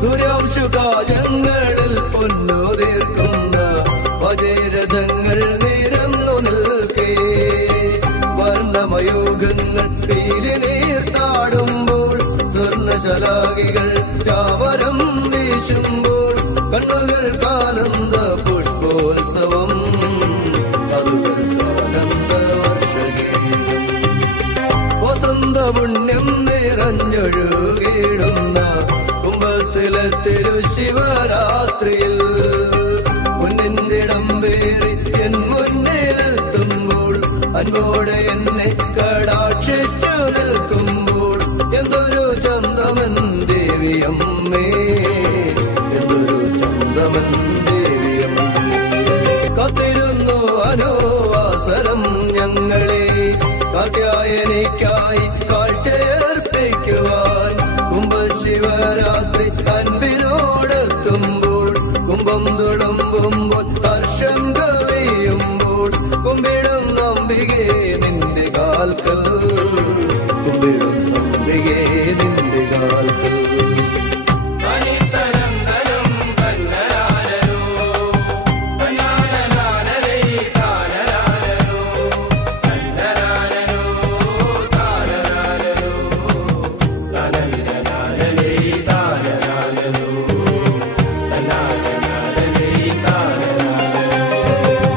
സൂര്യാംശുകാലങ്ങളിൽ പൊന്നു തീർക്കുന്ന വജരഥങ്ങൾ നിരന്നു നിൽക്കേ വർണ്ണമയൂഖങ്ങൾ പീലി നീർത്താടുമ്പോൾ സ്വർണശലാകികൾ ചാമരം വീശുമ്പോൾ കണ്ണുകൾക്കാനന്ദ പുഷ്പോത്സവം അതുകൾക്കാനന്ദ വർഷഗീതം വസന്ത പുണ്യം നിറഞ്ഞൊഴുകിടുന്ന കുംഭത്തിലെ തിരുശിവരാത്രിയിൽ പൊന്നിന്തിടം പേറി എൻ മുന്നിലെത്തുമ്പോൾ അൻപോടെ എന്നെ കടാക്ഷിച്ചു നിൽക്കുമ്പോൾ എന്തൊരു ചന്തമൻ ദേവിയമ്മേ എന്തൊരു ചന്തമൻ ദേവിയമ്മേ കാത്തിരുന്നു അനുവാസരം ഞങ്ങളെ കാത്യായനിക്കായി കാഴ്ചയർപ്പിക്കുവാൻ കുംഭശിവരാത്രി അൻപിനോടെത്തുമ്പോൾ കുംഭം തുളുമ്പുമ്പോൾ ഹർഷം കവിയുമ്പോൾ കുമ്പിടും നമ്പികെ നിന്റെ കാൽക്കൽ